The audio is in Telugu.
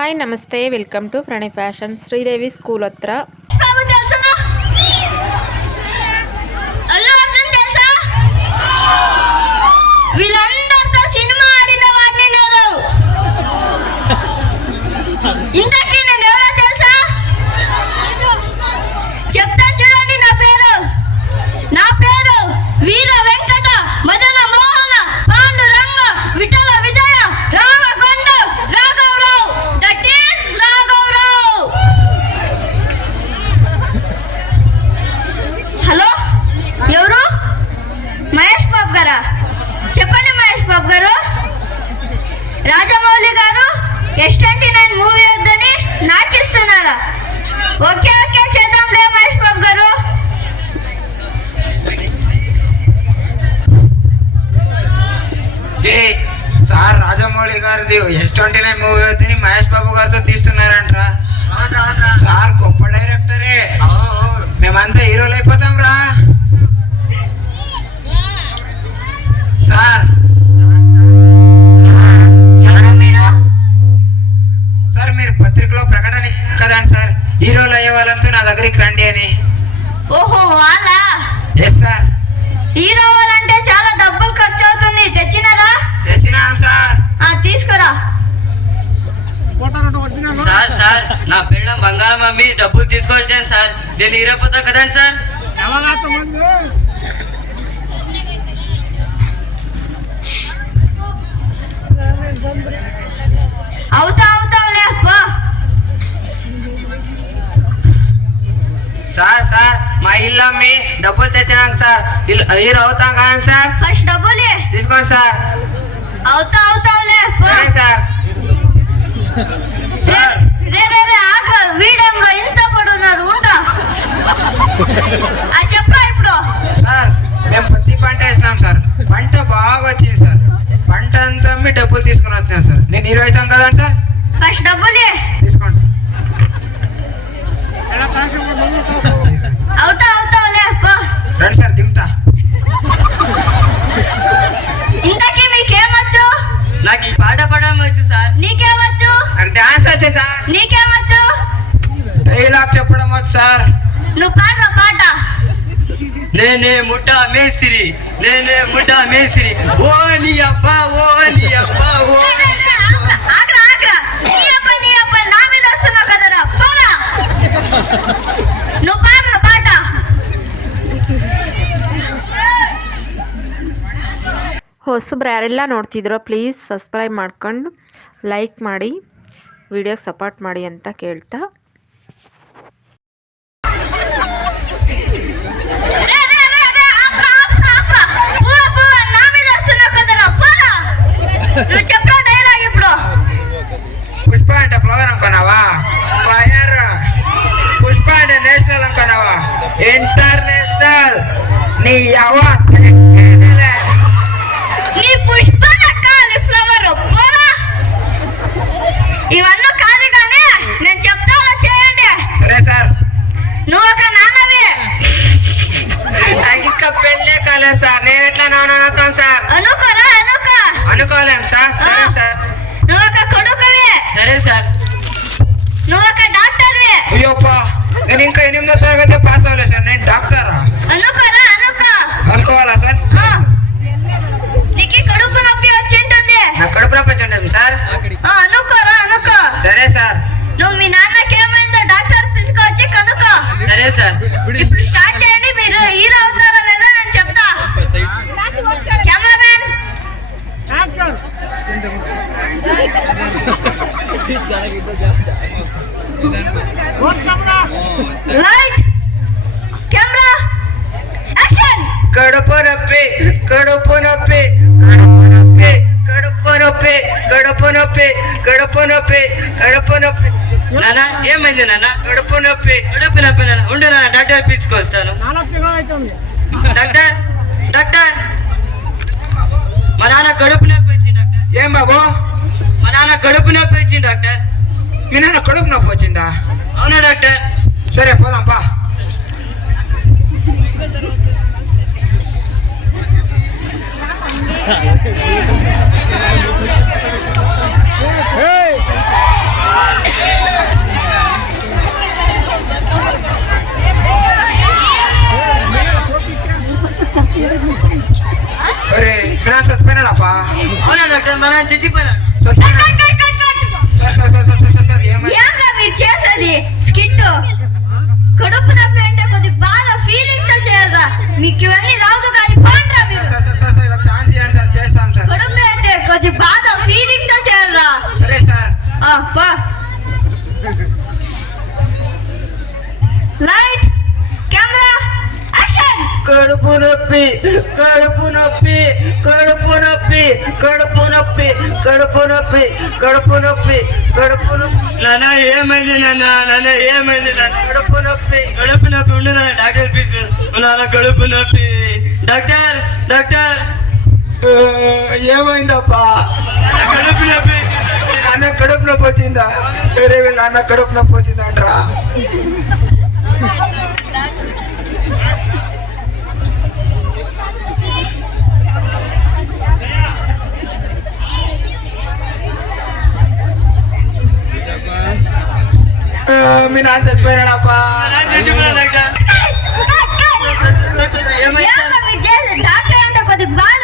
ಹಾಯ್ ನಮಸ್ತೆ, welcome to Prani fashion. Sridevi school ಹತ್ರ రాజమౌళి గారు S29 మూవీ వద్దని నాకిస్తున్నారా? ఓకే ఓకే చేద్దాం రే మహేష్ బాబు గారు. సార్ రాజమౌళి గారిది S29 మూవీ వద్దని మహేష్ బాబు గారితో తీస్తున్నారంట్రా. సార్ గొప్ప డైరెక్టరే, మేమంతా హీరోలు అయిపోతాం రా. సార్ సార్ మీరు పత్రికలో ప్రకటన కదండి సార్, హీరోలు అయ్యే వాళ్ళంతా నా దగ్గరికి రండి అని. ఓహో వాళ్ళా? Yes sir. హీరో వాళ్ళంటే చాలా డబ్బులు ఖర్చు అవుతుంది, తెచ్చినారా? తెచ్చినాం సార్. తీసుకురా. సార్ సార్ నా పెళ్ళం బంగారం అమ్మి డబ్బులు తీసుకొచ్చాను సార్, నేను హీరో పోతా కదండి సార్. అవుతావులే అబ్బా. సార్ సార్ మా ఇల్లు అమ్మి డబ్బులు తెచ్చినాక సార్ హీరో అవుతాం కదా సార్. ఫస్ట్ డబ్బులే తీసుకోండి సార్. అవుతావులే అబ్బా. సార్ రే రే రే ఆగ్రా, వీడేమ్రా ఇంత పడున్నారు ఉంటా. చెప్పరా ఇప్పుడు. సార్ మేము పత్తి పంట వేసినాం సార్, పంట బాగా వచ్చింది సార్, పంట అంతా మీ డబ్బులు తీసుకుని వచ్చినాం సార్. నేను హీరో అవుతాం కదండి సార్. ఫస్ట్ డబ్బులే తీసుకోండి సార్. అవుతావులే అబ్బా. రండి సార్ దింపుతా. ఇంతకీ మీకేమొచ్చు? నాకు ఈ పాట పాడడం వచ్చు సార్. నీకేమొచ్చు? నాకు డాన్స్ వచ్చే సార్. నీకేమొచ్చు? డైలాగ్ చెప్పడం వచ్చు సార్. నువ్వు పాడరా పాట. నేనే ముఠా మేస్త్రి, నేనే ముఠా మేస్త్రి, ఓ నీ అబ్బా ఓ నీ అబ్బా ఓ. ఆగ్రా నీ అబ్బ నా మీద వస్తున్నావు కదరా, పోరా. నువ్వు పాడరా పాట. ಹೊಸಬ್ರು ಯಾರೆಲ್ಲ ನೋಡ್ತಿದ್ರೋ ಪ್ಲೀಸ್ ಸಬ್ಸ್ಕ್ರೈಬ್ ಮಾಡ್ಕೊಂಡು ಲೈಕ್ ಮಾಡಿ, ವಿಡಿಯೋಗೆ ಸಪೋರ್ಟ್ ಮಾಡಿ ಅಂತ ಕೇಳ್ತಾ నువ్వు చెప్పరా డైలాగ్ ఇప్పుడు. పుష్ప అంటే ఫ్లవర్ అనుకున్నావా? ఫైర్. పుష్ప అంటే నేషనల్ అనుకున్నావా? ఇంటర్నేషనల్. నీ నీ పుష్ప కాలీఫ్లవర్ పోరా. ఇవన్నీ కాదు కానీ నేను చెప్తా చేయండి. సరే సార్. నువ్వు ఒక నాన్నవి. ఇంకా పెళ్ళే కాలేదు సార్, నేను ఎట్లా నాన్న అవుతాను సార్? అనుకోరా అనుకోలేం సార్. సరే సార్. నువ్వు ఒక కొడుకువి. సరే సార్. నువ్వు ఒక డాక్టర్వి. అయ్యోప్పా, నేను ఇంకా 8వ తరగతి పాస్ అవ్వలేదు సార్, నేను డాక్టరా? అనుకోరా అనుకోవాలా సార్? నీకు కడుపు నొప్పి వచ్చి ఉంటుంది. నా కడుపు నొప్పి వచ్చింది సార్. అనుకో. సరే సార్. నువ్వు మీ నాన్నకి ఏమైందో డాక్టర్ పిలుచుకోవచ్చి కనుక్కో. సరే సార్. ఇప్పుడు స్టార్ట్ చేయండి. మీరు హీరో అవుతారో లేదో నేను చెప్తా. Cameraman light camera action. కడుపు నొప్పి కడుపు నొప్పి కడుపు నొప్పి కడుపు నొప్పి కడుపు నొప్పి కడుపు నొప్పి. నాన్న ఏమైంది నాన్న? కడుపు నొప్పి కడుపు నొప్పి నాన్న. ఉండు నాన్న, డాక్టర్ పిలుచుకొస్తాను. డాక్టర్ మా నాన్న కడుపు నొప్పి వచ్చింది డాక్టర్. ఏం బాబు? మా నాన్న కడుపు నొప్పి వచ్చింది డాక్టర్. మీ నాన్న కడుపు నొప్పి వచ్చిందా? అవునా డాక్టర్? సరే పోదాం పా. డాక్టర్ మన చచ్చిపోయినా సార్ ఏమైంది ఏంరా మీరు చేసేది స్కిట్? కడుపు నొప్పి అంటే కొద్ది బాగా ఫీలింగ్స్ చేయాలరా. మీకు ఇవన్నీ రాదు కానీ పోండ్రా మీరు. సార్ ఛాన్స్ ఇవ్వండి సార్, చేస్తాం సార్. కడుపు అంటే కొద్ది బాగా ఫీలింగ్స్ చేయాలరా. సరే సార్. Light camera action. కడుపు నొప్పి కడుపు నొప్పి కడుపు నొప్పి కడుపు నొప్పి కడుపు నొప్పి కడుపు నొప్పి కడుపు నొప్పి. నాన్న ఏమైంది నాన్న ఏమైంది నాన్న? కడుపు నొప్పి ఉండు నాన్న, డాక్టర్ ప్లీజ్ నాన్న కడుపు నొప్పి. డాక్టర్ ఏమైందప్పా? కడుపు నొప్పి. నాన్న కడుపు నొప్పి వచ్చిందా? వేరే నాన్న కడుపు నొప్పి వచ్చిందంటరా? మీ నాన్న చచ్చిపోయినాడప్పా. డాక్టర్ అంటే కొద్ది బాగా